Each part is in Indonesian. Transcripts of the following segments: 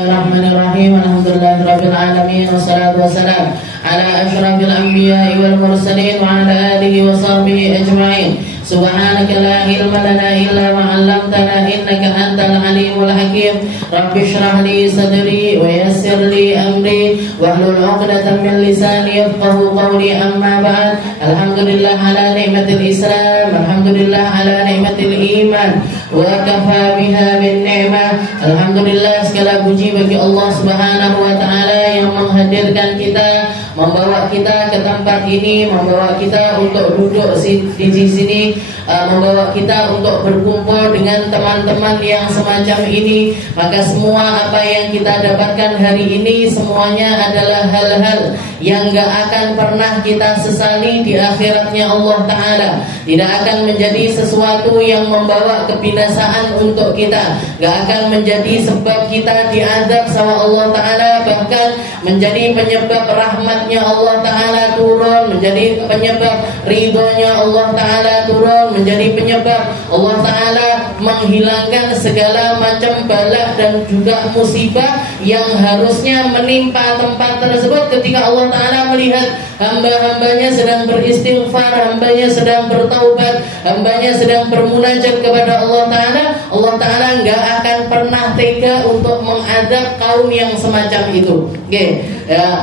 Bismillahirrahmanirrahim. Alhamdulillahirabbil alamin wassalatu wassalamu ala asyrafil anbiya'i wal mursalin wa ala alihi wa sahbihi ajma'in. Subhanaka la ilma lana illa ma 'allamtana innaka antal alimul hakim. Rabbi shrah li sadri wa yassir li amri wahlul 'uqdatam min lisani yafqahu qawli. Amma ba'd. Alhamdulillah ala ni'matil Islam, alhamdulillah ala ni'matil iman, wa kafa biha bin ni'mah. Alhamdulillah, segala puji bagi Allah Subhanahu wa taala yang menghadirkan kita, membawa kita ke tempat ini, membawa kita untuk duduk di sini, membawa kita untuk berkumpul dengan teman-teman yang semacam ini. Maka semua apa yang kita dapatkan hari ini semuanya adalah hal-hal yang gak akan pernah kita sesali di akhiratnya Allah Ta'ala. Tidak akan menjadi sesuatu yang membawa kebinasaan untuk kita, gak akan menjadi sebab kita diazab sama Allah Ta'ala, bahkan menjadi penyebab rahmatnya Allah Ta'ala turun, menjadi penyebab ridhonya Allah Ta'ala turun, menjadi penyebab Allah Ta'ala menghilangkan segala macam bala dan juga musibah yang harusnya menimpa tempat tersebut. Ketika Allah Ta'ala melihat hamba-hambanya sedang beristighfar, hambanya sedang bertaubat, hambanya sedang bermunajat kepada Allah Ta'ala, Allah Ta'ala nggak akan pernah tega untuk mengadab kaum yang semacam itu.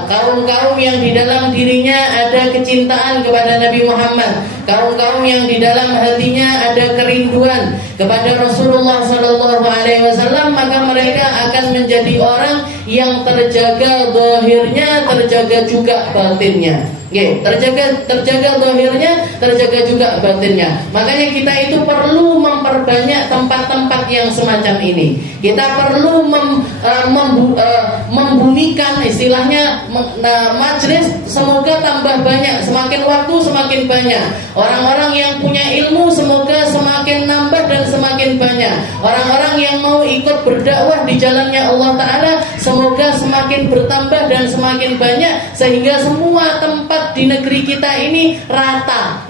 Kaum-kaum yang di dalam dirinya ada kecintaan kepada Nabi Muhammad, kaum-kaum yang di dalam hatinya ada kerinduan kepada Rasulullah SAW, maka mereka akan menjadi orang yang terjaga zahirnya, terjaga juga batinnya. Terjaga zahirnya, terjaga juga batinnya. Makanya kita itu perlu memperbanyak tempat-tempat yang semacam ini. Kita perlu membumikan istilahnya majelis, semoga tambah banyak, semakin waktu semakin banyak. Orang-orang yang punya ilmu semoga semakin nambah dan semakin banyak. Orang-orang yang mau ikut berdakwah di jalannya Allah Ta'ala semoga semakin bertambah dan semakin banyak, sehingga semua tempat di negeri kita ini rata,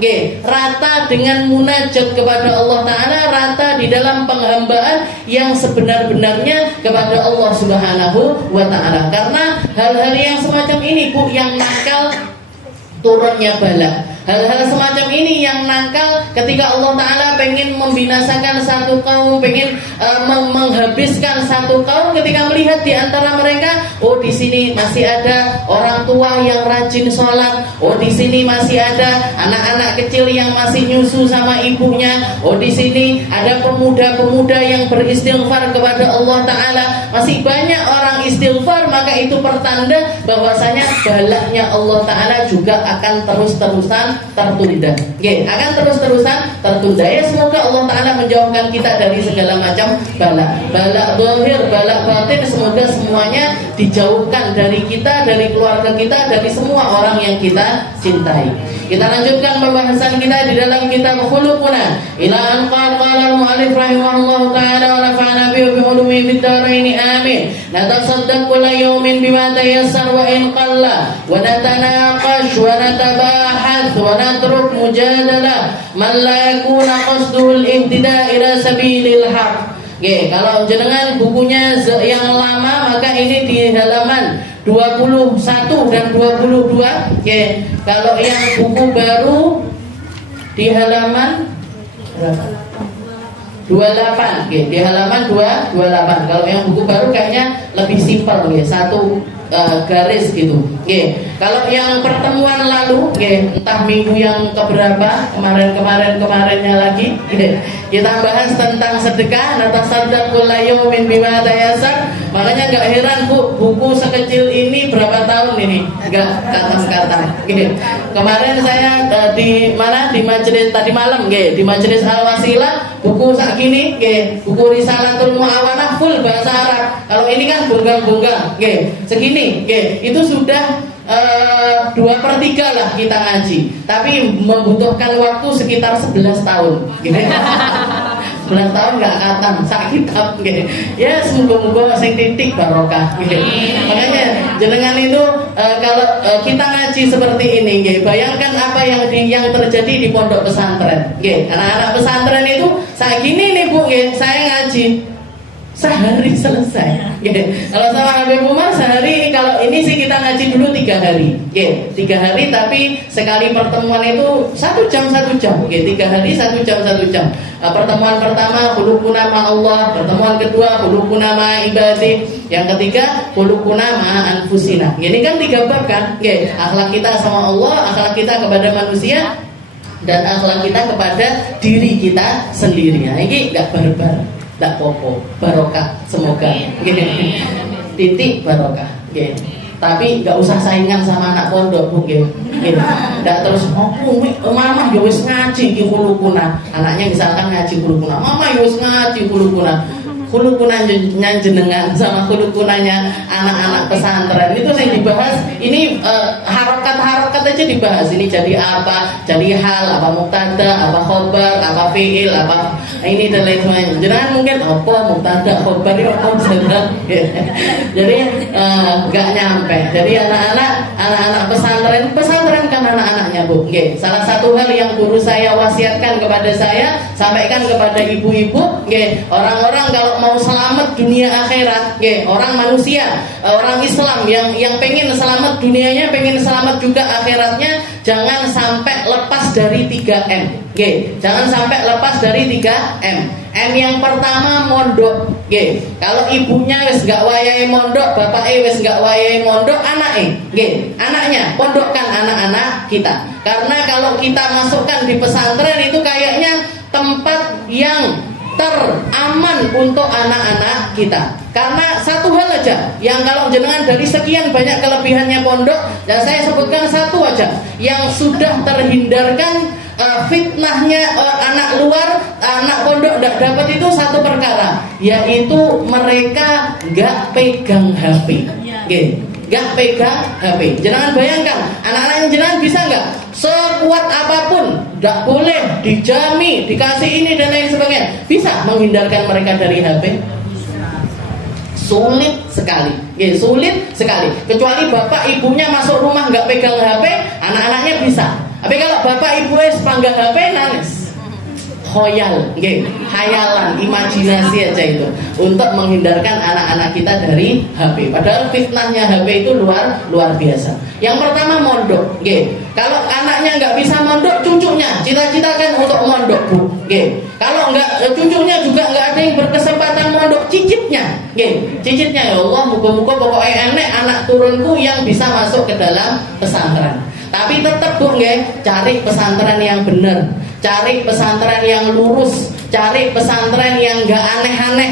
rata dengan munajat kepada Allah Ta'ala, rata di dalam penghambaan yang sebenar-benarnya kepada Allah Subhanahu wa Ta'ala. Karena hal-hal yang semacam ini, Bu, yang nakal turunnya bala. Hal-hal semacam ini yang nakal ketika Allah Ta'ala pengen membinasakan satu kaum, pengen menghabiskan satu kaum, ketika melihat di antara mereka, oh di sini masih ada orang tua yang rajin sholat, oh di sini masih ada anak-anak kecil yang masih nyusu sama ibunya, oh di sini ada pemuda-pemuda yang beristighfar kepada Allah Ta'ala, masih banyak orang istighfar, maka itu pertanda bahwasanya balaknya Allah Ta'ala juga akan terus-terusan tertunda. Akan terus-terusan tertunda. Ya, semoga Allah Ta'ala menjauhkan kita dari segala macam bala. Bala zahir, bala batin, semoga semuanya dijauhkan dari kita, dari keluarga kita, dari semua orang yang kita cintai. Kita lanjutkan pembahasan kita di dalam kitab Khuluquna ila an qala al-mu'allif rahimahullahu ta'ala wa nafa'ana bihi bi ulumi fid dharain amin. Natasaddaq kulla yawmin bima tayassar wa in qalla wa natanaqash wa natabahath wa natruk mujadalah man la yakuna qasduhu al-ihtida' ila sabilil haq. Kalau jenengan bukunya yang lama, maka ini di halaman 21 dan 22. Kalau yang buku baru di halaman 28. Di halaman 28. Kalau yang buku baru kayaknya lebih simpel, satu garis gitu. Kalau yang pertemuan lalu, entah minggu yang keberapa, kemarinnya lagi, kita bahas tentang sedekah. Natasaddaq kulla yawmin bima tayassar. Makanya gak heran, Bu, buku sekecil ini berapa tahun ini gak katam-katam. Kemarin saya di mana, di majelis tadi malam, di majelis Al-Wasilah, buku segini, buku Risalatul Mu'awanah full bahasa Arab. Kalau ini kan bunggang-bunggang, segini, itu sudah 2/3 lah kita ngaji, tapi membutuhkan waktu sekitar 11 tahun. 11 tahun gak katam sak kitab. Ya semoga-moga sing titik barokah. Makanya jenengan itu kalau kita ngaji seperti ini, bayangkan apa yang terjadi di pondok pesantren. Anak-anak pesantren itu saat gini nih, Bu, saya ngaji sehari selesai. Kalau sama Habib Umar sehari, kalau ini sih kita ngaji dulu 3 hari. 3 hari tapi sekali pertemuan itu 1 jam 1 jam. 3 hari 1 jam 1 jam. Pertemuan pertama khuluquna ma Allah, pertemuan kedua khuluquna ma ibadi, yang ketiga khuluquna ma anfusina. Ini kan 3 bab kan? Akhlak kita sama Allah, akhlak kita kepada manusia, dan akhlak kita kepada diri kita sendiri. Ini enggak barbar. Tak popo, barokah semoga. Titik barokah. Tapi nggak usah saingan sama anak pondok, Bu. Nggak terus mama ya wis ngaji ki khuluquna. Anaknya misalkan ngaji khuluquna. Mama ya wis ngaji khuluquna. Khuluqunanya jenengan sama khuluqunanya anak-anak pesantren itu yang dibahas. Ini harokat-harokat aja dibahas. Ini jadi apa? Jadi hal, apa mubtada, apa khobar, apa fiil, apa ini dan lain sebagainya. Jenengan mungkin apa mubtada, khobar itu apa sedang. Jadi nggak nyampe. Jadi anak-anak pesantren kan anak-anaknya, Bu. Salah satu hal yang guru saya wasiatkan kepada saya, sampaikan kepada ibu-ibu, orang-orang kalau mau selamat dunia akhirat, orang manusia, orang Islam yang pengen selamat dunianya, pengen selamat juga akhiratnya, jangan sampai lepas dari 3M. Jangan sampai lepas dari 3M. M yang pertama mondok. Kalau ibunya wis gak wayahe mondok, bapake wis gak wayahe mondok, anaknya pondokkan anak-anak kita. Karena kalau kita masukkan di pesantren itu kayaknya tempat yang teraman untuk anak-anak kita. Karena satu hal aja yang kalau jenengan dari sekian banyak kelebihannya pondok, dan saya sebutkan satu aja yang sudah terhindarkan fitnahnya anak luar, anak pondok tidak dapat, itu satu perkara, yaitu mereka nggak pegang HP. Gak pegang HP. Jangan bayangkan anak-anak jenengan bisa nggak sekuat apapun, nggak boleh dijami, dikasih ini dan lain sebagainya, bisa menghindarkan mereka dari HP? Sulit sekali. Sulit sekali. Kecuali bapak ibunya masuk rumah nggak pegang HP, anak-anaknya bisa. Tapi kalau bapak ibunya sepanggang HP, nangis. Khoyal, hayalan, imajinasi aja itu untuk menghindarkan anak-anak kita dari HP. Padahal fitnahnya HP itu luar biasa. Yang pertama mondok, kalau anaknya nggak bisa mondok, cucunya cita-citakan untuk mondok, Bu. Kalau nggak, cucunya juga nggak ada yang berkesempatan mondok, cicitnya, cicitnya ya Allah, muka-muka pokoknya enek anak turunku yang bisa masuk ke dalam pesantren. Tapi tetap, Bu, cari pesantren yang benar, cari pesantren yang lurus, cari pesantren yang nggak aneh-aneh,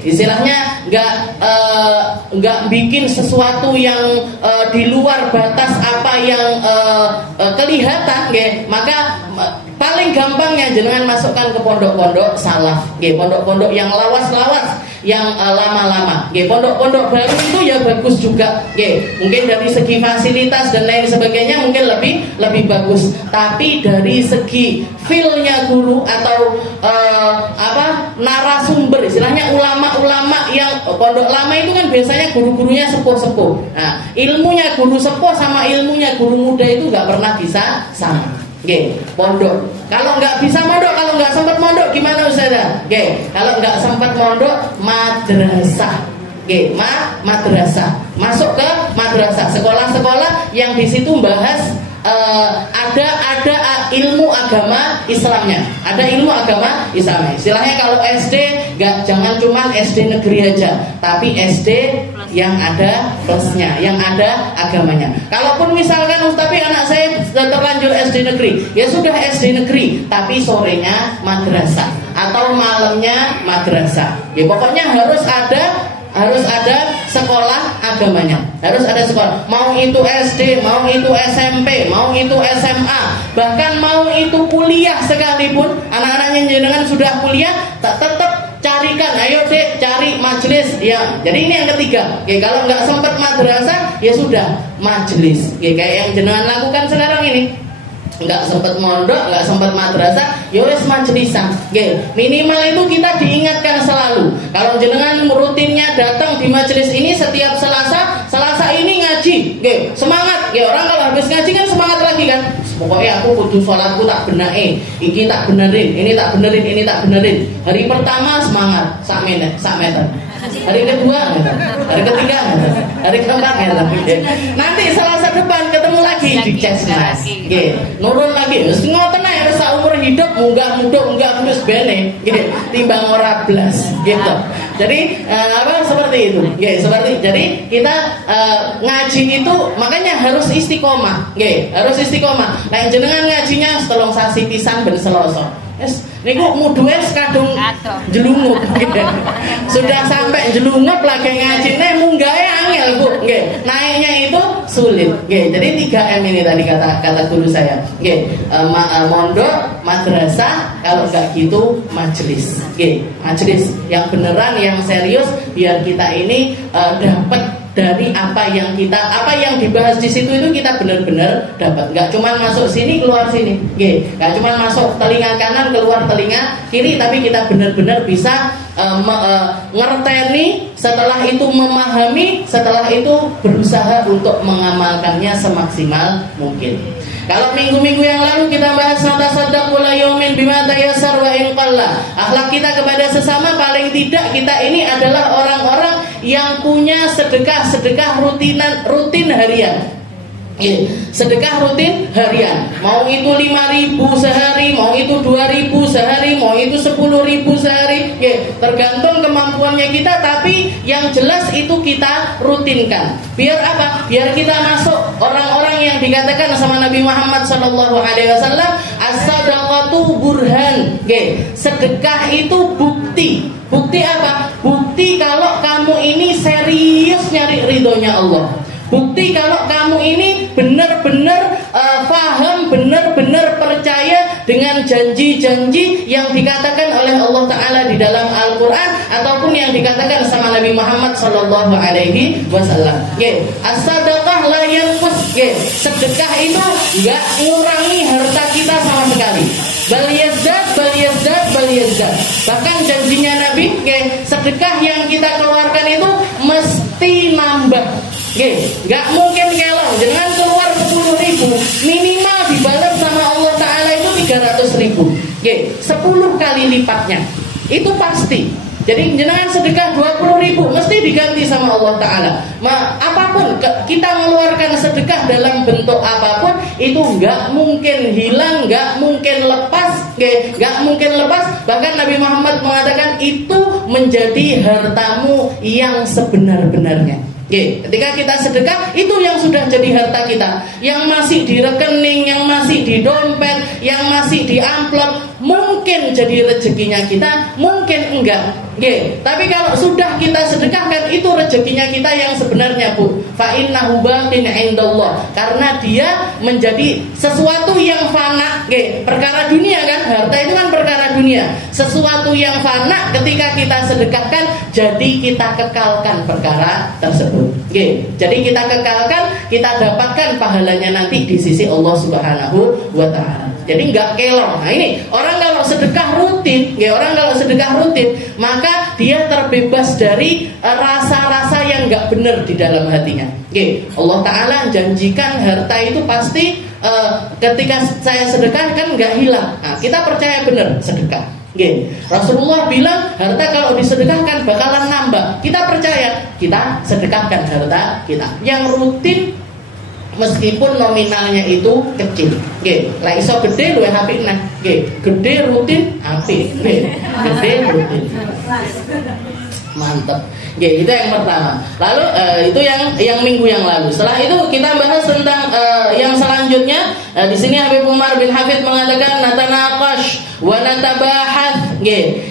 istilahnya nggak bikin sesuatu yang di luar batas apa yang kelihatan, maka paling gampangnya jenengan masukkan ke pondok-pondok salaf, pondok-pondok yang lawas-lawas, yang lama-lama, pondok-pondok baru itu ya bagus juga, mungkin dari segi fasilitas dan lain sebagainya mungkin lebih bagus, tapi dari segi feel-nya guru atau narasumber, istilahnya ulama-ulama yang pondok lama itu kan biasanya guru-gurunya sepuh-sepuh. Nah, ilmunya guru sepuh sama ilmunya guru muda itu nggak pernah bisa sama. Pondok. Kalau nggak bisa mondok, kalau nggak sempat mondok gimana Ustazah? Kalau nggak sempat mondok, madrasah. Madrasah. Masuk ke madrasah, sekolah-sekolah yang di situ bahas ada ilmu agama Islamnya, ada ilmu agama Islamnya. Istilahnya kalau SD jangan cuma SD negeri aja, tapi SD yang ada plusnya, yang ada agamanya. Kalaupun misalkan tapi anak saya sudah terlanjur SD negeri, ya sudah SD negeri, tapi sorenya madrasah atau malamnya madrasah. Pokoknya harus ada sekolah agamanya, harus ada sekolah. Mau itu SD, mau itu SMP, mau itu SMA, bahkan mau itu kuliah sekalipun, anak-anaknya jenengan sudah kuliah, tetap carikan, ayo dek cari majelis ya. Jadi ini yang ketiga. Kalau nggak sempat madrasah, ya sudah majelis. Kayak yang jenengan lakukan sekarang ini. Nggak sempat mondok, nggak sempat madrasah, yowes majelisan. Minimal itu kita diingatkan selalu. Kalau jenengan rutinnya datang di majelis ini setiap Selasa ini ngaji, semangat. Orang kalau habis ngaji kan semangat lagi kan. pokoknya aku kudu sholatku tak benake, iki tak benerin, ini tak benerin, ini tak benerin. Hari pertama semangat, sak meter. Hari kedua, hari ketiga, hari keempat, nanti Selasa depan ketemu lagi di Cesnas, nurun lagi, ngoten ae sak umur hidup munggah terus bene, timbang ora blas, gitu. Jadi seperti itu, jadi kita ngaji itu makanya harus istiqomah, harus istiqomah. Nah jenengan ngajinya setelung sasi pisan ben Selasa. Niku muduhe kadung jelungup. Sudah sampai jelungup lagi ngajine munggahe angel, Bu. Nggih. Naiknya itu sulit. Nggih. Jadi 3M ini tadi kata guru saya. Nggih. Mondok, madrasah, kalau enggak gitu majelis. Nggih. Majelis yang beneran, yang serius biar kita ini dapat dari apa yang dibahas di situ itu kita benar-benar dapat. Enggak cuma masuk sini keluar sini. Nggih. Enggak cuma masuk telinga kanan keluar telinga kiri, tapi kita benar-benar bisa ngerteni, setelah itu memahami, setelah itu berusaha untuk mengamalkannya semaksimal mungkin. Kalau minggu-minggu yang lalu kita bahas natasaddaqu la yaumin bima tayassar wa in qalla. Akhlak kita kepada sesama paling tidak kita ini adalah orang-orang yang punya sedekah rutin harian. Sedekah rutin harian. Mau itu 5.000 sehari, mau itu 2.000 sehari, mau itu 10.000 sehari. Tergantung kemampuannya kita, tapi yang jelas itu kita rutinkan. Biar apa? Biar kita masuk orang-orang yang dikatakan sama Nabi Muhammad SAW, as-sadaqatu burhan. Sedekah itu bukti. Bukti apa? Bukti kalau kamu ini serius nyari ridhonya Allah. Bukti kalau kamu ini benar-benar paham, benar-benar percaya dengan janji-janji yang dikatakan oleh Allah Ta'ala di dalam Al-Quran ataupun yang dikatakan sama Nabi Muhammad Sallallahu Alaihi Wasallam. As-sadaqah la yanqus. Sedekah itu enggak ngurangi harta kita sama sekali. Bal yazdad. Bahkan janjinya Nabi, sedekah yang kita keluarkan itu mesti nambah. Gak mungkin kelong. Jangan keluar 10.000, minimal dibalas sama Allah Ta'ala itu 300.000. 10 kali lipatnya. Itu pasti. Jadi jangan sedekah 20.000 mesti diganti sama Allah Ta'ala. Apapun kita mengeluarkan sedekah dalam bentuk apapun itu nggak mungkin hilang, nggak mungkin lepas, nggak mungkin lepas. Bahkan Nabi Muhammad mengatakan itu menjadi hartamu yang sebenar-benarnya. Ketika kita sedekah, itu yang sudah jadi harta kita. Yang masih di rekening, yang masih di dompet, yang masih di amplop, mungkin jadi rezekinya kita, mungkin enggak. Tapi kalau sudah kita sedekahkan, itu rezekinya kita yang sebenarnya, Bu. Fa innahu baqin 'indallah. Karena dia menjadi sesuatu yang fana. Perkara dunia kan, harta itu kan perkara dunia. Sesuatu yang fana ketika kita sedekahkan, jadi kita kekalkan perkara tersebut. Jadi kita kekalkan, kita dapatkan pahalanya nanti di sisi Allah Subhanahu wa Ta'ala. Jadi nggak kelong. Nah ini orang kalau sedekah rutin, maka dia terbebas dari rasa-rasa yang nggak benar di dalam hatinya. Allah Ta'ala janjikan harta itu pasti ketika saya sedekah kan nggak hilang. Nah, kita percaya benar sedekah. Rasulullah bilang harta kalau disedekahkan bakalan nambah. Kita percaya, kita sedekahkan harta kita yang rutin meskipun nominalnya itu kecil. Lah iso gede luwih apik nah. Gede rutin apik. Gede rutin. Mantap. Itu yang pertama. Lalu itu yang minggu yang lalu. Setelah itu kita bahas tentang yang selanjutnya. Di sini Habib Umar bin Hafid mengatakan natanaqash wa natabahath.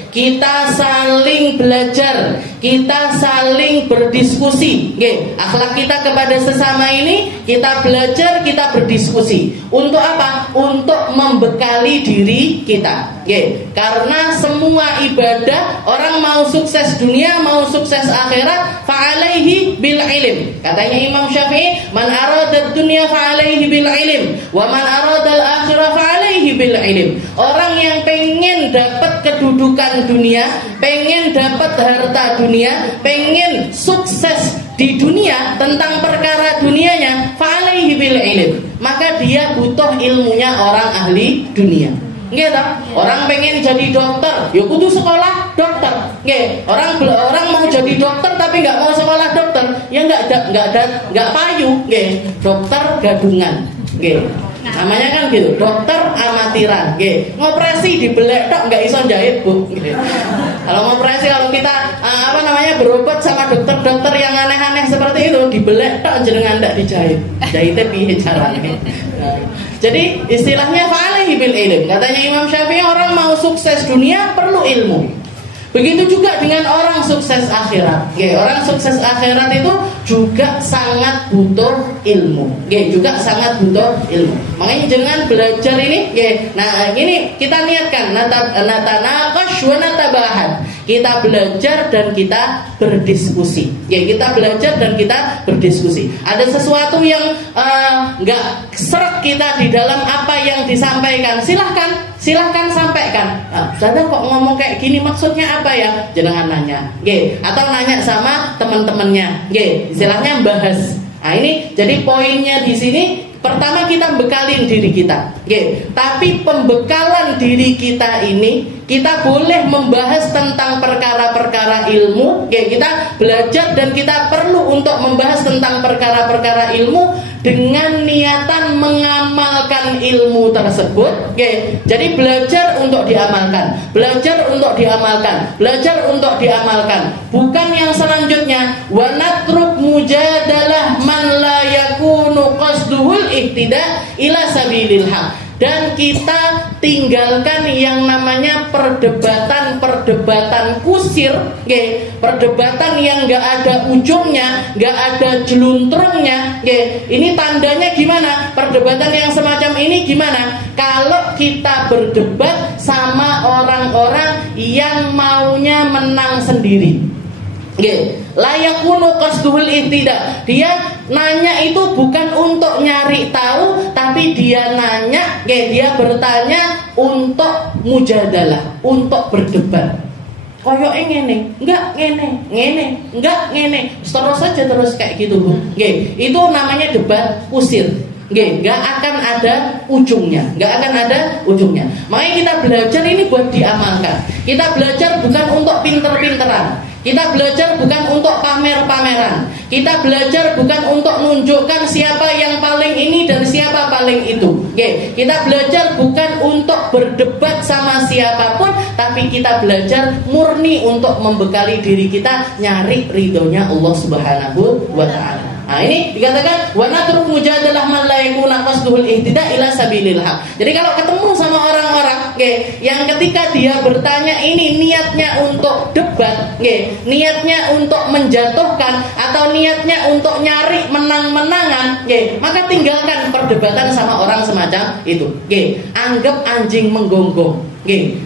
Kita saling belajar, kita saling berdiskusi. Akhlak kita kepada sesama ini kita belajar, kita berdiskusi. Untuk apa? Untuk membekali diri kita. Karena semua ibadah, orang mau sukses dunia, mau sukses akhirat, fa'alaihi bil ilm. Katanya Imam Syafi'i, man arada dunya fa'alaihi bil ilm, wa man arada al akhirah fa'alaihi bil ilm. Orang yang pengen dapat kedudukan dunia, pengen dapat harta dunia, pengen sukses di dunia tentang perkara dunianya, fa'alaihi bil ilm, maka dia butuh ilmunya orang ahli dunia. Nggih toh? Orang pengen jadi dokter, ya kudu sekolah dokter. Nggih, orang mau jadi dokter tapi nggak mau sekolah dokter, ya nggak payu. Nggih, dokter gadungan. Nggih. Namanya kan gitu, dokter amatiran. Nggih, ngoperasi dibelek tok nggak iso jahit, Bu. Nggih. Kalau ngoperasi, kalau kita berobat sama dokter-dokter yang aneh-aneh seperti itu, dibelek tok jenengan ndak dijahit. Jahitnya piye carane? Jadi istilahnya fa'alaihi bil ilm. Katanya Imam Syafi'i, orang mau sukses dunia perlu ilmu. Begitu juga dengan orang sukses akhirat. Orang sukses akhirat itu juga sangat butuh ilmu. Juga sangat butuh ilmu. Makanya jangan belajar ini. Nah ini kita niatkan natanaqash wa natabahat. Kita belajar dan kita berdiskusi. Kita belajar dan kita berdiskusi. Ada sesuatu yang nggak seret kita di dalam apa yang disampaikan, silahkan sampaikan. Saya kok ngomong kayak gini, maksudnya apa ya? Jangan nanya. Atau nanya sama teman-temannya. Istilahnya bahas. Nah ini jadi poinnya di sini. Pertama kita bekalin diri kita. Tapi pembekalan diri kita ini, kita boleh membahas tentang perkara-perkara ilmu. Kita belajar dan kita perlu untuk membahas tentang perkara-perkara ilmu dengan niatan mengamalkan ilmu tersebut. Jadi belajar untuk diamalkan, belajar untuk diamalkan, belajar untuk diamalkan. Bukan yang selanjutnya, wa natruk mujadalah man la yakunu qasduhul ihtida ila sabilil haq. Dan kita tinggalkan yang namanya perdebatan kusir, perdebatan yang gak ada ujungnya, gak ada jeluntrungnya. Ini tandanya gimana? Perdebatan yang semacam ini gimana? Kalau kita berdebat sama orang-orang yang maunya menang sendiri. Layakunu qasduhul ihtida. Dia nanya itu bukan untuk nyari tahu, tapi dia nanya, dia bertanya untuk mujadalah, untuk berdebat. Koyoke ngene, enggak ngene, enggak ngene. Terus saja terus kayak gitu, Bu. Itu namanya debat kusir. Enggak akan ada ujungnya, enggak akan ada ujungnya. Makanya kita belajar ini buat diamalkan. Kita belajar bukan untuk pinter-pinteran. Kita belajar bukan untuk pamer-pameran. Kita belajar bukan untuk menunjukkan siapa yang paling ini dan siapa paling itu. Kita belajar bukan untuk berdebat sama siapapun, tapi kita belajar murni untuk membekali diri kita nyari ridhonya Allah Subhanahu wa ta'ala. Nah ini dikatakan wa natruk mujadalah man la yakuna qasduhul ihtida ila sabilil haq. Jadi kalau ketemu sama orang-orang yang ketika dia bertanya ini niatnya untuk debat, niatnya untuk menjatuhkan atau niatnya untuk nyari menang-menangan, maka tinggalkan perdebatan sama orang semacam itu. Anggap anjing menggonggong.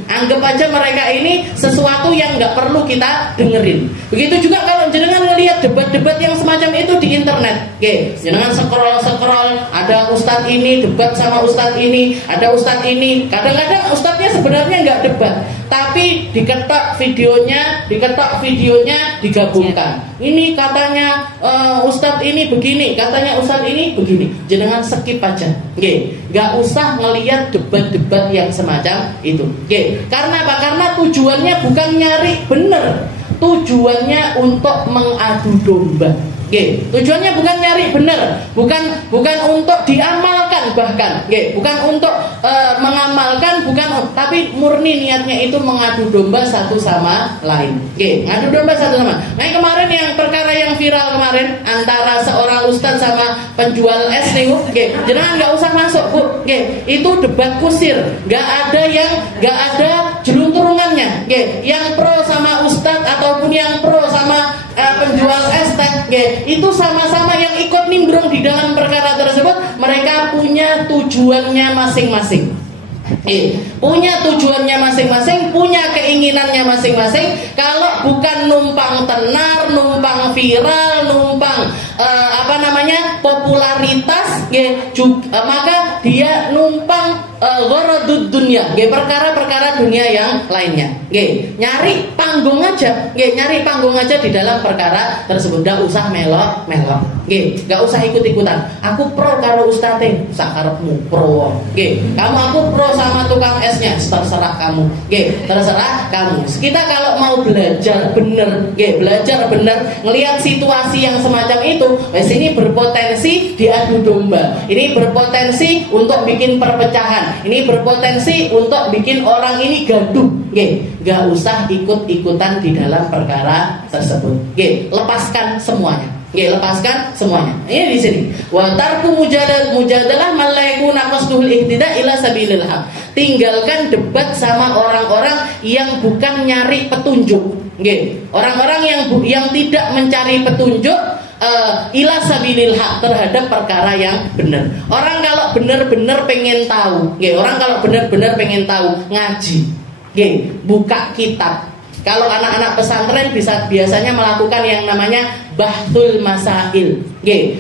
Anggap aja mereka ini sesuatu yang nggak perlu kita dengerin. Begitu juga kalau jenengan ngelihat debat-debat yang semacam itu di internet. Jenengan scroll, ada ustadz ini debat sama ustadz ini, ada ustadz ini. Kadang-kadang ustadznya sebenarnya nggak debat, tapi diketok videonya digabungkan. Ini katanya ustadz ini begini, katanya ustadz ini begini. Jenengan skip aja. Nggak usah ngelihat debat-debat yang semacam itu. Karena apa? Karena tujuannya bukan nyari bener, tujuannya untuk mengadu domba. Tujuannya bukan nyari bener, bukan untuk diamalkan bahkan, bukan untuk mengamalkan, tapi murni niatnya itu mengadu domba satu sama lain. Ngadu domba satu sama. Nah kemarin yang perkara yang viral kemarin antara seorang ustadz sama penjual es nih, jangan nggak usah masuk, Bu. Itu debat kusir, nggak ada jelunturungannya. Yang pro sama ustadz ataupun yang pro sama penjual es teh, itu sama-sama yang ikut nimbrung di dalam perkara tersebut. Mereka punya tujuannya masing-masing. Punya tujuannya masing-masing, punya keinginannya masing-masing. Kalau bukan numpang tenar, numpang viral, numpang popularitas, maka dia numpang gharadud dunya, nggih, perkara-perkara dunia yang lainnya. Nggih, nyari panggung aja, nggih, nyari panggung aja di dalam perkara tersebut. Nggak usah melok-melok. Nggih, nggak usah ikut-ikutan. Aku pro karo ustate, sakarepmu pro. Nggih, aku pro sama tukang esnya, terserah kamu. Nggih, terserah kamu. Kita kalau mau belajar bener, nggih, belajar bener, ngelihat situasi yang semacam itu, wes ini berpotensi diadu domba. Ini berpotensi untuk bikin perpecahan. Ini berpotensi untuk bikin orang ini gaduh. Gak usah ikut-ikutan di dalam perkara tersebut. Lepaskan semuanya. Lepaskan semuanya. Ini di sini. Wa tarku mujadalah man la yakuna qasduhul ihtida ila sabilil haq. Tinggalkan debat sama orang-orang yang bukan nyari petunjuk. Orang-orang yang tidak mencari petunjuk ila sabilil haq, terhadap perkara yang benar. Orang kalau benar-benar pengen tahu, orang kalau benar-benar pengen tahu, ngaji, buka kitab. Kalau anak-anak pesantren biasanya melakukan yang namanya bahtul masail.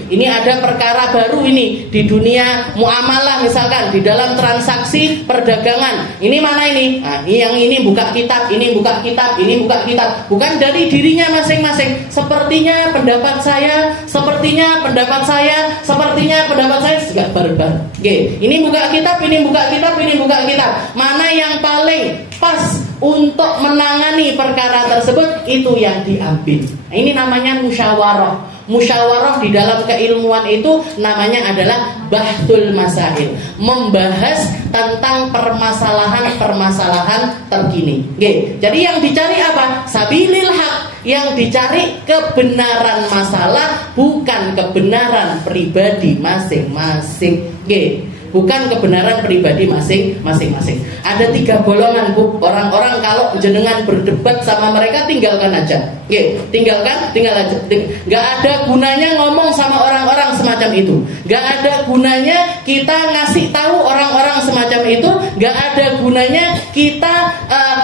Ini ada perkara baru ini di dunia muamalah, misalkan di dalam transaksi perdagangan. Ini mana ini? Nah, yang ini buka kitab, ini buka kitab, ini buka kitab. Bukan dari dirinya masing-masing. Sepertinya pendapat saya, sepertinya pendapat saya, sepertinya pendapat saya juga barbar. Ini buka kitab, ini buka kitab, ini buka kitab. Mana yang paling pas untuk menangani perkara tersebut, itu yang diambil. Nah, ini namanya musyawarah. Musyawarah di dalam keilmuan itu namanya adalah bahtul masail, membahas tentang permasalahan-permasalahan terkini. Jadi yang dicari apa? Sabilil haq. Yang dicari kebenaran masalah, bukan kebenaran pribadi masing-masing. Bukan kebenaran pribadi masing-masing. Ada 3 golongan, Bu. Orang-orang kalau jenengan berdebat sama mereka, tinggalkan aja. Tinggal aja. Gak ada gunanya ngomong sama orang-orang semacam itu. Gak ada gunanya kita ngasih tahu orang-orang semacam itu. Gak ada gunanya kita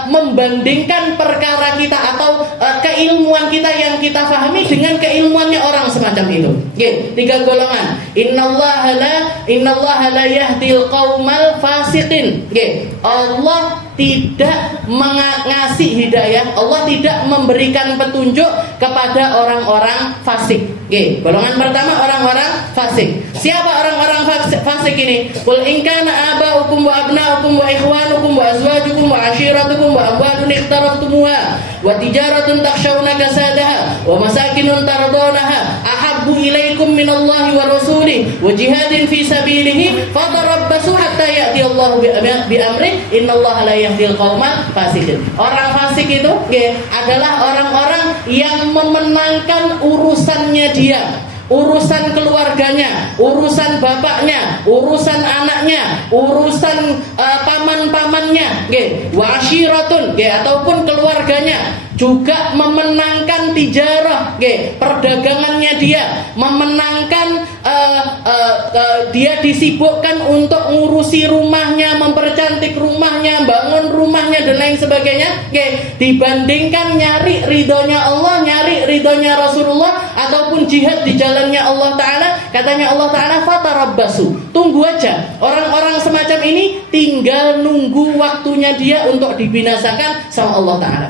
membandingkan perkara kita atau keilmuan kita yang kita pahami dengan keilmuannya orang semacam itu. 3 golongan. Innallaha la yahdil qaumal fasiqin. Allah tidak ngasih hidayah, Allah tidak memberikan petunjuk kepada orang-orang fasik. Golongan pertama orang-orang fasik. Siapa orang-orang fasik ini? Qul in kana aba'ukum wa abna'ukum wa ikhwanukum wa azwajukum wa ashiratukum wa amwalun iqtaraftumuha wa tijaratun takhshawna kasadaha wa masakinun tardawnaha ahabbu ilaikum minallahi wa rasulih wa jihadin fi sabilihi fatarabbasu hatta ya'ti Allahu bi amri innallaha la yahdil qaumal fasiqin. Orang fasik itu adalah orang-orang yang memenangkan urusannya dia, urusan keluarganya, urusan bapaknya, urusan anaknya, urusan paman-pamannya, wa asyiratun, ataupun keluarganya, juga memenangkan tijarah, perdagangannya dia, memenangkan dia disibukkan untuk ngurusi rumahnya, mempercantik rumahnya, bangun rumahnya dan lain sebagainya, dibandingkan nyari ridhonya Allah, nyari ridhonya Rasulullah, ataupun jihad di jalannya Allah Ta'ala. Katanya Allah Ta'ala, fatarabbasu, tunggu aja. Orang-orang semacam ini tinggal nunggu waktunya dia untuk dibinasakan sama Allah Ta'ala.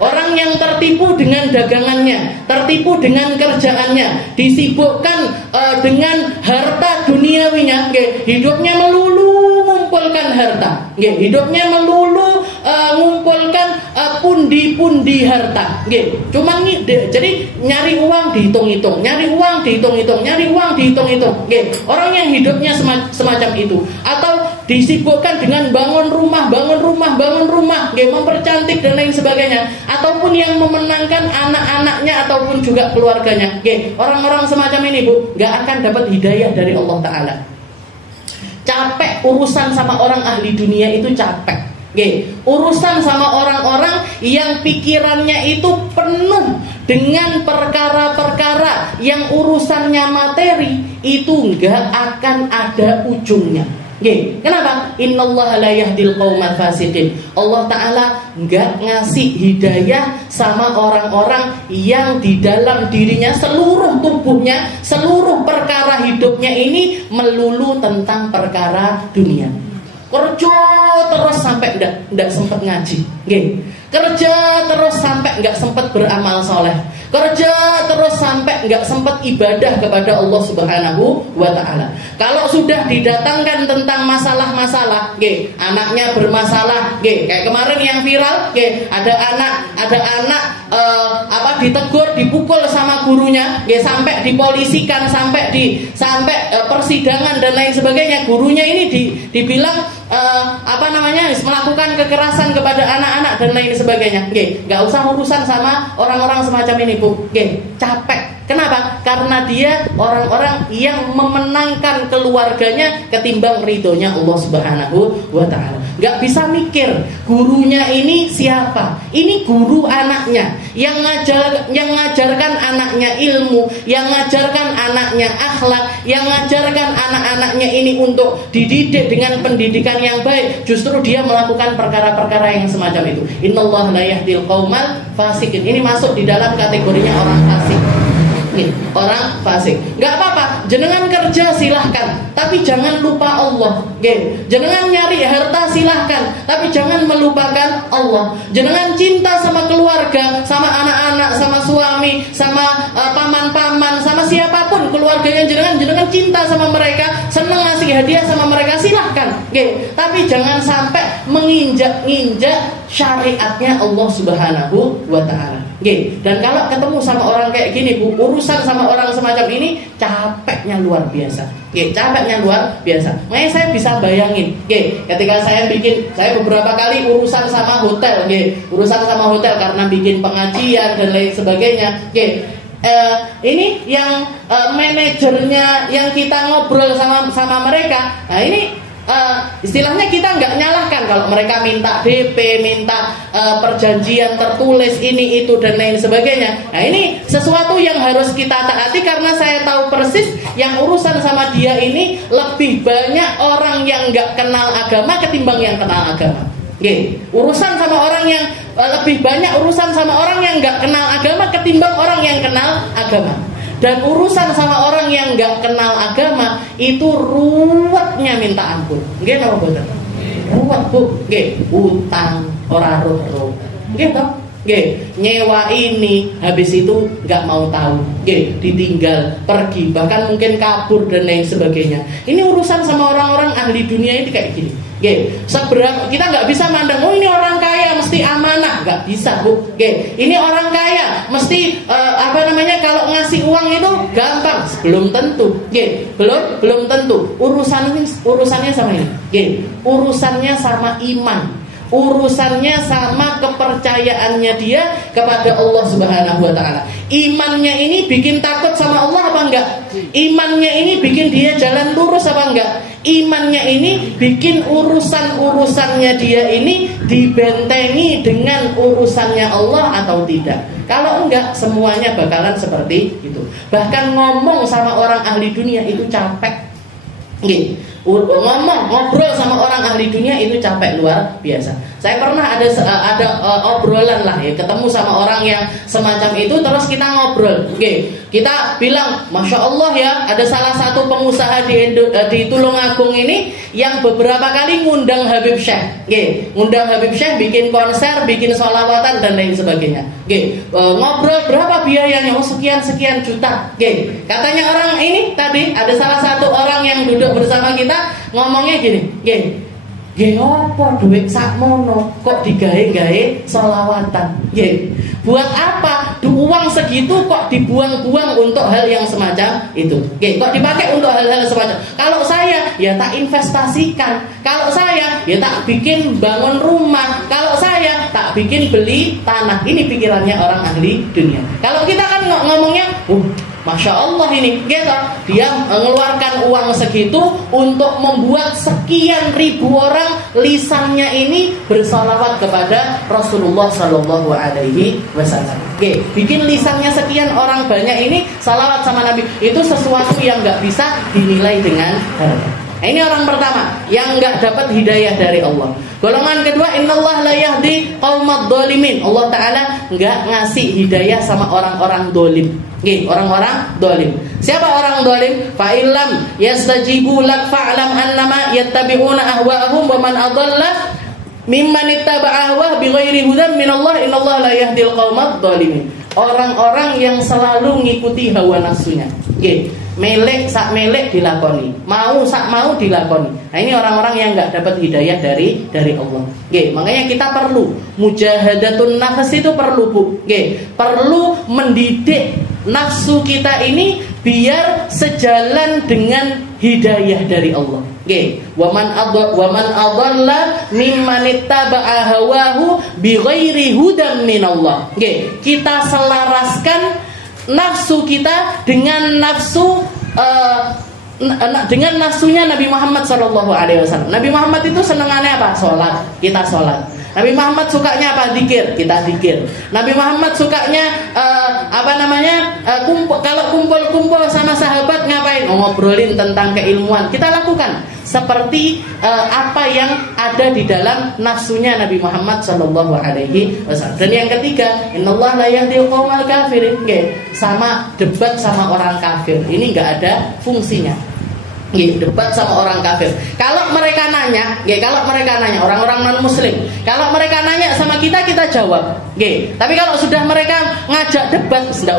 Orang yang tertipu dengan dagangannya, tertipu dengan kerjaannya, disibukkan dengan harta duniawinya, hidupnya melulu mengumpulkan harta, hidupnya melulu mengumpulkan pundi-pundi harta, cuman jadi nyari uang dihitung-hitung, nyari uang dihitung-hitung, nyari uang dihitung-hitung. Orang yang hidupnya semacam itu, atau disibukkan dengan bangun rumah, mempercantik dan lain sebagainya, ataupun yang memenangkan anak-anaknya ataupun juga keluarganya. Orang-orang semacam ini, Bu, gak akan dapat hidayah dari Allah Ta'ala. Capek urusan sama orang ahli dunia itu, capek. Urusan sama orang-orang yang pikirannya itu penuh dengan perkara-perkara yang urusannya materi, itu gak akan ada ujungnya. Kenapa? Innallaha la yahdil qaumal fasiqin. Allah Ta'ala enggak ngasih hidayah sama orang-orang yang di dalam dirinya, seluruh tubuhnya, seluruh perkara hidupnya ini melulu tentang perkara dunia. kerja terus sampai ndak sempat ngaji, nggih. Kerja terus sampai nggak sempat beramal soleh. Kerja terus sampai nggak sempat ibadah kepada Allah Subhanahu wa Ta'ala. Kalau sudah didatangkan tentang masalah-masalah, anaknya bermasalah, kayak kemarin yang viral, ada anak ditegur, dipukul sama gurunya, sampai dipolisikan, sampai persidangan dan lain sebagainya. Gurunya ini dibilang melakukan kekerasan kepada anak-anak dan lain sebagainya. Nggak usah urusan sama orang-orang semacam ini, Bu. Capek. Kenapa? Karena dia orang-orang yang memenangkan keluarganya ketimbang ridhonya Allah Subhanahu wa Ta'ala. Gak bisa mikir gurunya ini siapa. Ini guru anaknya yang ngajarkan anaknya ilmu, yang ngajarkan anaknya akhlak, yang ngajarkan anak-anaknya ini untuk dididik dengan pendidikan yang baik. Justru dia melakukan perkara-perkara yang semacam itu. Innallaha la yahdil qaumal fasikin. Ini masuk di dalam kategorinya orang fasik. Orang fasik. Gak apa-apa, jenengan kerja silahkan, tapi jangan lupa Allah. Jenengan nyari harta silahkan, tapi jangan melupakan Allah. Jenengan cinta sama keluarga, sama anak-anak, sama suami, sama paman-paman, sama siapapun keluarganya jenengan cinta sama mereka, seneng ngasih hadiah sama mereka, silahkan. Tapi jangan sampai menginjak-injak syariatnya Allah Subhanahu wa Ta'ala. Dan kalau ketemu sama orang kayak gini, Bu, urusan sama orang semacam ini capeknya luar biasa. Capeknya luar biasa. Makanya saya bisa bayangin, ketika saya beberapa kali urusan sama hotel, karena bikin pengajian dan lain sebagainya. Ini yang manajernya yang kita ngobrol sama mereka. Nah ini istilahnya kita nggak nyalahkan kalau mereka minta DP, minta perjanjian tertulis ini itu dan lain sebagainya. Nah ini sesuatu yang harus kita taati karena saya tahu persis yang urusan sama dia ini lebih banyak orang yang nggak kenal agama ketimbang yang kenal agama. Urusan sama orang yang lebih banyak urusan sama orang yang nggak kenal agama ketimbang orang yang kenal agama. Dan urusan sama orang yang nggak kenal agama itu ruwetnya minta ampun. Nggih napa boten? Ruwet, Bu. Nggih, utang ora roh-roh. Nggih toh? Nggih, nyewa ini habis itu nggak mau tahu. Nggih, ditinggal, pergi, bahkan mungkin kabur dan lain sebagainya. Ini urusan sama orang-orang ahli dunia ini kayak gini. Seberapa kita nggak bisa mandang, oh ini orang kaya mesti amanah, nggak bisa, Bu. Ini orang kaya mesti kalau ngasih uang itu gampang, belum tentu. Belum tentu. Urusannya sama ini. Urusannya sama iman. Urusannya sama kepercayaannya dia kepada Allah Subhanahu wa Ta'ala. Imannya ini bikin takut sama Allah apa enggak? Imannya ini bikin dia jalan lurus apa enggak? Imannya ini bikin urusannya dia ini dibentengi dengan urusannya Allah atau tidak? Kalau enggak, semuanya bakalan seperti itu. Bahkan ngomong sama orang ahli dunia itu capek. Ngobrol sama orang ahli dunia itu capek luar biasa. Saya pernah ada obrolan lah, ketemu sama orang yang semacam itu, terus kita ngobrol. Kita bilang, Masya Allah ya, ada salah satu pengusaha di Tulungagung ini yang beberapa kali ngundang Habib Syekh. Ngundang Habib Syekh, bikin konser, bikin sholawatan dan lain sebagainya. Ngobrol berapa biayanya? Oh sekian juta. Katanya orang ini tadi ada salah satu orang yang duduk bersama kita ngomongnya gini, apa duit sakmono kok digawe-gawe sholawatan? Buat apa? Uang segitu kok dibuang-buang untuk hal yang semacam itu? Kok dipakai untuk hal-hal semacam? Kalau saya ya tak investasikan. Kalau saya ya tak bikin bangun rumah. Kalau saya tak bikin beli tanah. Ini pikirannya orang ahli dunia. Kalau kita kan ngomongnya, Masya Allah ini, dia mengeluarkan uang segitu untuk membuat sekian ribu orang lisannya ini bersalawat kepada Rasulullah Sallallahu Alaihi Wasallam. Bikin lisannya sekian orang banyak ini salawat sama Nabi, itu sesuatu yang nggak bisa dinilai dengan harga. Ini orang pertama yang nggak dapat hidayah dari Allah. Golongan kedua, innallaha la yahdi qaumad dzalimin. Allah Ta'ala nggak ngasih hidayah sama orang-orang dolim. Orang-orang dolim. Siapa orang dolim? Fa illam yastajibu lak fa'lam annama yattabi'una ahwa'ahum wa man adalla mimman ittaba'a ahwa bighairi hudan minallah innallaha la yahdil qaumad dzalimin. Orang-orang yang selalu ngikuti hawa nafsunya. Melek sak melek dilakoni, mau sak mau dilakoni. Nah, ini orang-orang yang enggak dapat hidayah dari Allah. Makanya kita perlu mujahadatun nafs itu perlu, Bu. Perlu mendidik nafsu kita ini biar sejalan dengan hidayah dari Allah. Waman adalla mimman ittaba'a hawahu bighairi hudan minallah. Kita selaraskan nafsu kita dengan nafsunya Nabi Muhammad SAW. Nabi Muhammad itu senengannya apa? Sholat, kita sholat. Nabi Muhammad sukanya apa? Dikir, kita dikir. Nabi Muhammad sukanya kalau kumpul sama sahabat ngapain? Ngobrolin tentang keilmuan. Kita lakukan seperti apa yang ada di dalam nafsunya Nabi Muhammad SAW. Dan yang ketiga, innallaha la yahdil qaumal kafirin. Sama debat sama orang kafir. Ini enggak ada fungsinya. Debat sama orang kafir. Kalau mereka nanya orang-orang non muslim, kalau mereka nanya sama kita jawab. Tapi kalau sudah mereka ngajak debat, enggak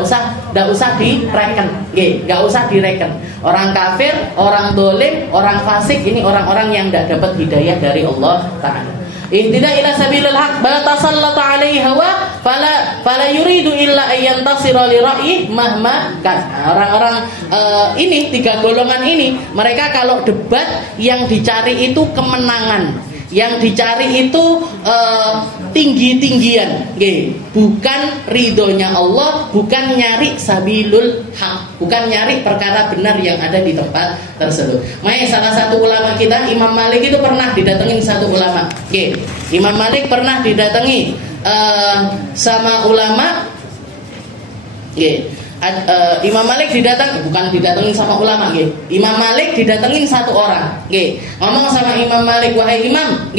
usah direken. Enggak usah direken. Orang kafir, orang dolim, orang fasik, ini orang-orang yang enggak dapat hidayah dari Allah Ta'ala. Ihtida ila sabilil haq bal tasallata alaihi hawa fala yuridu illa ayyantasira li ra'yi mahma kan. Orang-orang ini tiga golongan ini, mereka kalau debat yang dicari itu kemenangan, yang dicari itu tinggi-tinggian, bukan ridhonya Allah, bukan nyari sabilul haq, bukan nyari perkara benar yang ada di tempat tersebut. Makanya salah satu ulama kita, Imam Malik itu pernah didatengin satu ulama. Imam Malik pernah didatangi sama ulama. Imam Malik didatengin sama ulama. Imam Malik didatengin satu orang. Ngomong sama Imam Malik, wahai Imam,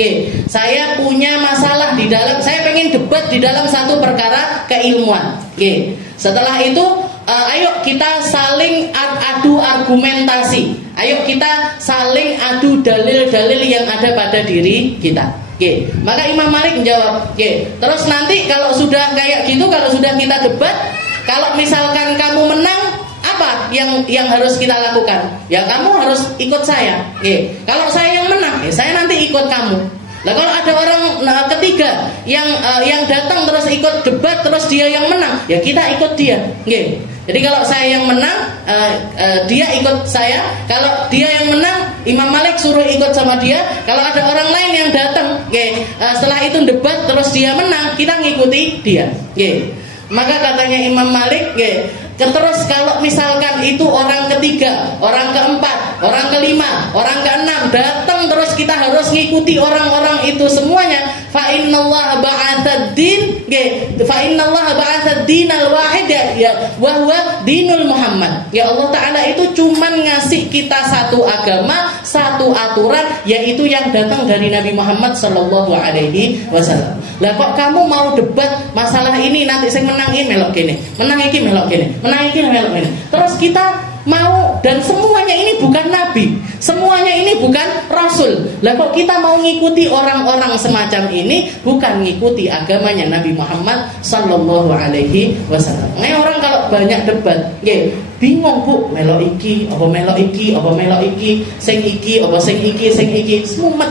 saya punya masalah di dalam, saya pengen debat di dalam satu perkara keilmuan. Setelah itu, ayo kita saling adu argumentasi. Ayo kita saling adu dalil-dalil yang ada pada diri kita. Maka Imam Malik menjawab, terus nanti kalau sudah kayak gitu, kalau sudah kita debat, kalau misalkan kamu menang, apa yang harus kita lakukan? Ya kamu harus ikut saya. Kalau saya yang menang, saya nanti ikut kamu. Nah, kalau ada orang ketiga yang datang terus ikut debat, terus dia yang menang, ya kita ikut dia. Jadi kalau saya yang menang, dia ikut saya. Kalau dia yang menang, Imam Malik suruh ikut sama dia. Kalau ada orang lain yang datang, setelah itu debat terus dia menang, kita ngikuti dia. Maka katanya Imam Malik, terus kalau misalkan itu orang ketiga, orang keempat, orang kelima, orang keenam datang terus kita harus ngikuti orang-orang itu semuanya. Fa innallaha ba'atad dinal wahid ya wa huwa dinul Muhammad. Ya Allah Ta'ala itu cuman ngasih kita satu agama, satu aturan, yaitu yang datang dari Nabi Muhammad sallallahu alaihi wasallam. Lah kok kamu mau debat masalah ini, nanti saya menang ini melok gini, menang iki melok gini, menang iki melok gini. Terus kita mau, dan semuanya ini bukan nabi, semuanya ini bukan rasul. Lah kok kita mau ngikuti orang-orang semacam ini, bukan ngikuti agamanya Nabi Muhammad sallallahu alaihi wasallam. Nah, orang kalau banyak debat, bingung, Bu, melok iki, apa melok iki, apa melok iki, sing iki, apa sing iki, semumet,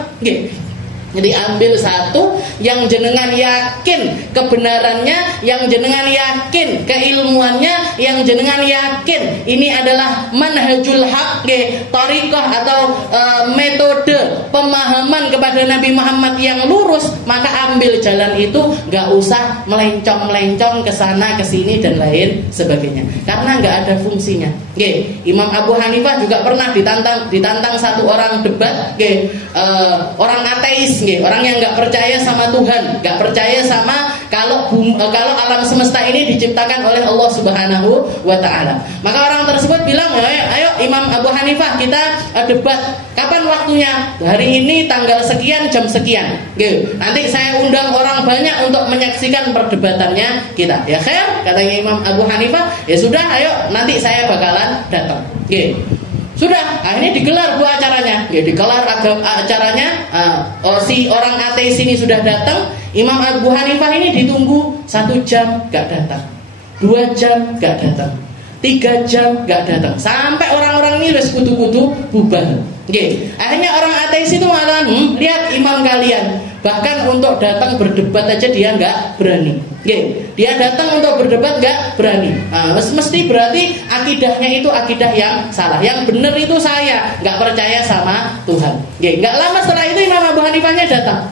Jadi ambil satu yang jenengan yakin kebenarannya, yang jenengan yakin keilmuannya, yang jenengan yakin ini adalah manhajul haq, thariqah atau metode pemahaman kepada Nabi Muhammad yang lurus, maka ambil jalan itu, gak usah melencong-melencong ke sana ke sini dan lain sebagainya, karena gak ada fungsinya. Imam Abu Hanifah juga pernah ditantang satu orang debat, orang ateis, orang yang nggak percaya sama Tuhan, nggak percaya sama kalau alam semesta ini diciptakan oleh Allah Subhanahu wa taala. Maka orang tersebut bilang, ayo Imam Abu Hanifah kita debat. Kapan waktunya? Hari ini tanggal sekian jam sekian. Nanti saya undang orang banyak untuk menyaksikan perdebatannya kita. Ya khair, katanya Imam Abu Hanifah. Ya sudah, ayo nanti saya bakalan datang. Sudah, akhirnya digelar acaranya. Digelar acaranya. Si orang ateis ini sudah datang. Imam Abu Hanifah ini ditunggu 1 jam gak datang, 2 jam gak datang, 3 jam gak datang, sampai orang-orang ini udah sekutu-kutu bubar. Akhirnya orang ateis itu mengatakan, lihat imam kalian, bahkan untuk datang berdebat aja dia nggak berani. Dia datang untuk berdebat nggak berani. Mesti berarti akidahnya itu akidah yang salah. Yang benar itu saya nggak percaya sama Tuhan. Nggak lama setelah itu Imam Abu Hanifahnya datang.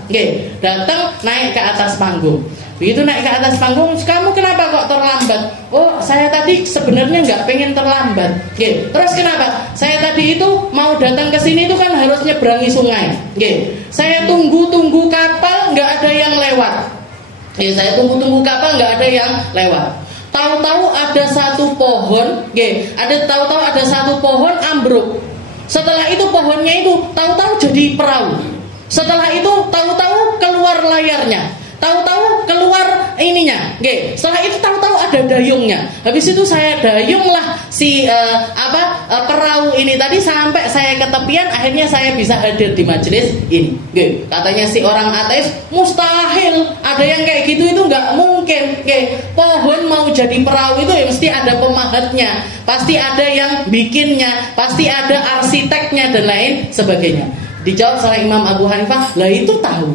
Datang naik ke atas panggung. Begitu naik ke atas panggung, kamu kenapa kok terlambat? Oh, saya tadi sebenarnya nggak pengen terlambat. Terus kenapa? Saya tadi itu mau datang ke sini itu kan harus nyebrangi sungai. Saya tunggu kapal nggak ada yang lewat. Saya tunggu kapal nggak ada yang lewat. Tahu-tahu ada satu pohon, tahu-tahu ada satu pohon ambruk. Setelah itu pohonnya itu tahu-tahu jadi perahu. Setelah itu tahu-tahu keluar layarnya. Tahu-tahu keluar ininya, setelah itu tahu-tahu ada dayungnya. Habis itu saya dayunglah si perahu ini tadi sampai saya ke tepian. Akhirnya saya bisa hadir di majelis ini. Katanya si orang ateis, mustahil ada yang kayak gitu, itu nggak mungkin. Pohon mau jadi perahu itu ya mesti ada pemahatnya, pasti ada yang bikinnya, pasti ada arsiteknya dan lain sebagainya. Dijawab oleh Imam Abu Hanifah, lah itu tahu.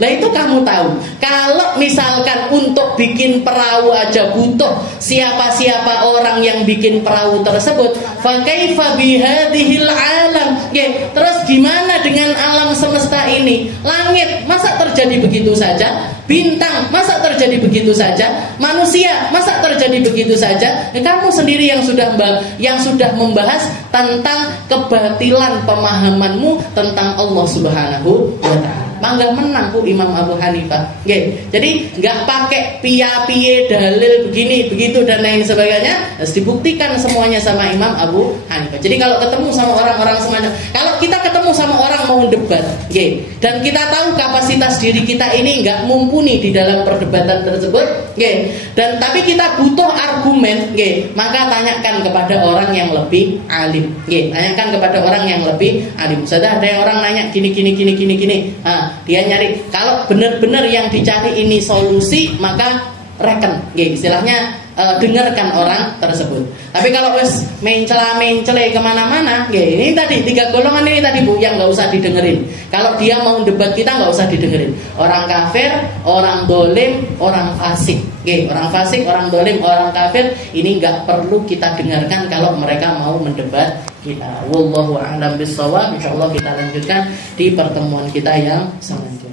Lah itu kamu tahu. Kalau misalkan untuk bikin perahu aja butuh siapa-siapa orang yang bikin perahu tersebut, fa kaifa bihadhil alam. Terus gimana dengan alam semesta ini? Langit masa terjadi begitu saja? Bintang masa terjadi begitu saja? Manusia masa terjadi begitu saja? Kamu sendiri yang sudah membahas tentang kebatilan pemahamanmu tentang Allah Subhanahu wa taala. Mangga menang ku Imam Abu Hanifah. Jadi nggak pakai piye dalil begini begitu dan lain sebagainya, harus dibuktikan semuanya sama Imam Abu Hanifah. Jadi kalau ketemu sama orang-orang semacam, kalau kita ketemu sama orang mau debat, dan kita tahu kapasitas diri kita ini nggak mumpuni di dalam perdebatan tersebut, dan tapi kita butuh argumen, maka tanyakan kepada orang yang lebih alim. Tanyakan kepada orang yang lebih alim. Sudah ada yang orang nanya gini. Dia nyari, kalau benar-benar yang dicari ini solusi, maka reken, istilahnya dengarkan orang tersebut. Tapi kalau wes mencela-mencele kemana-mana, ini tadi 3 golongan ini tadi Bu, yang nggak usah didengerin. Kalau dia mau debat kita nggak usah didengerin. Orang kafir, orang dolim, orang fasik. Orang fasik, orang dolim, orang kafir ini nggak perlu kita dengarkan kalau mereka mau mendebat kita. Wallahu a'lam bishawab. Insyaallah kita lanjutkan di pertemuan kita yang selanjutnya.